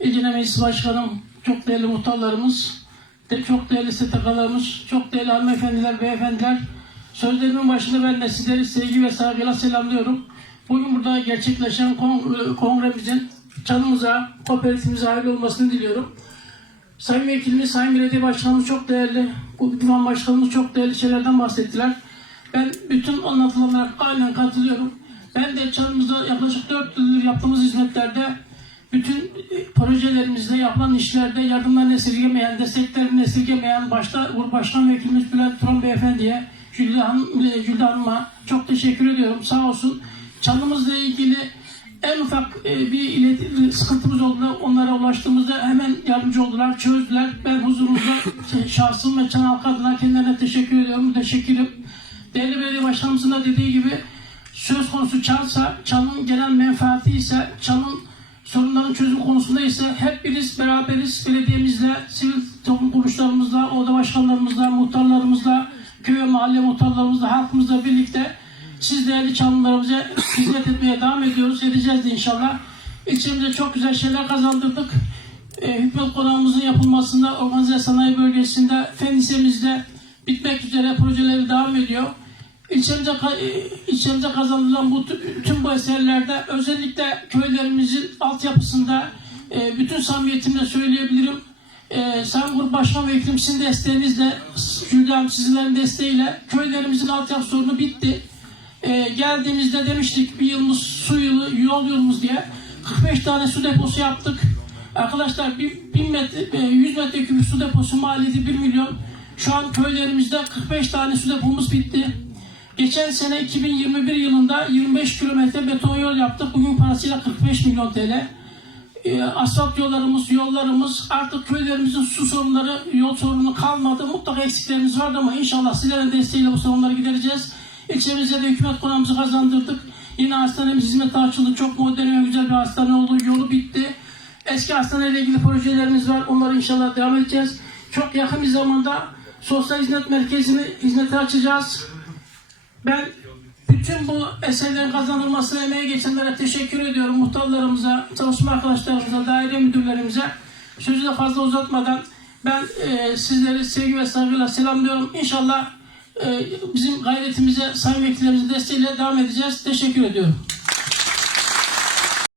İlgine Meclis Başkanım, çok değerli muhtarlarımız, de çok değerli STK'larımız, çok değerli hanımefendiler, beyefendiler. Sözlerimin başında ben de sizleri sevgi ve saygıyla selamlıyorum. Bugün burada gerçekleşen kon- kongremizin canımıza, kooperatifimize hayırlı olmasını diliyorum. Sayın Vekilimiz, Sayın Belediye Başkanımız çok değerli, Divan Başkanımız çok değerli şeylerden bahsettiler. Ben bütün anlatılanlara aynen katılıyorum. Ben de çağımızda yaklaşık 4 yıldır yaptığımız hizmetlerde bütün e, projelerimizde, yapılan işlerde yardımlarını esirgemeyen, desteklerini esirgemeyen başta Başkan Vekilimiz Bülent Turan Beyefendi'ye, Jülde, Hanım, e, Hanım'a çok teşekkür ediyorum. Sağ olsun. Çanımızla ilgili en ufak e, bir ilet- sıkıntımız oldu. Onlara ulaştığımızda hemen yardımcı oldular, çözdüler. Ben huzurunuzda şey, şahsım ve Çan halkı adına kendilerine teşekkür ediyorum. Müteşekkirim. Değerli belediye başkanımızın da dediği gibi söz konusu çalsa, çalın gelen menfaati ise, çalın sorunların çözüm konusunda ise hep biriz, beraberiz. Belediyemizle, sivil toplum kuruluşlarımızla, oda başkanlarımızla, muhtarlarımızla, köy ve mahalle muhtarlarımızla, halkımızla birlikte siz değerli çalımlarımıza hizmet etmeye devam ediyoruz. Edeceğiz de inşallah. İçimizde çok güzel şeyler kazandırdık. E, hükümet konağımızın yapılmasında, organize sanayi bölgesinde, fen bitmek üzere projeleri devam ediyor. İlçemize, e, ilçemize kazanılan bu tü- tüm bu eserlerde özellikle köylerimizin altyapısında e, bütün samimiyetimle söyleyebilirim. E, Sayın Grup Başkan Vekilim sizin desteğinizle, Jülden sizlerin desteğiyle köylerimizin altyapı sorunu bitti. E, geldiğimizde demiştik bir yılımız su yılı, yol yılımız diye 45 tane su deposu yaptık. Arkadaşlar bir, 1000 metre, e, 100 metreküp su deposu maliyeti 1 milyon. Şu an köylerimizde 45 tane su depomuz bitti. Geçen sene 2021 yılında 25 kilometre beton yol yaptık. Bugün parasıyla 45 milyon TL. E, asfalt yollarımız, yollarımız, artık köylerimizin su sorunları, yol sorunu kalmadı. Mutlaka eksiklerimiz vardı ama inşallah sizlerin desteğiyle bu sorunları gidereceğiz. İlçemizde de hükümet konağımızı kazandırdık. Yine hastanemiz hizmete açıldı. Çok modern ve güzel bir hastane oldu. Yolu bitti. Eski hastaneyle ilgili projelerimiz var. Onları inşallah devam edeceğiz. Çok yakın bir zamanda sosyal hizmet merkezini hizmete açacağız. Ben bütün bu eserlerin kazanılmasına emeği geçenlere teşekkür ediyorum. Muhtarlarımıza, çalışma arkadaşlarımıza, daire müdürlerimize. Sözü de fazla uzatmadan ben e, sizleri sevgi ve saygıyla selamlıyorum. İnşallah e, bizim gayretimize, sayın vekillerimizin desteğiyle devam edeceğiz. Teşekkür ediyorum.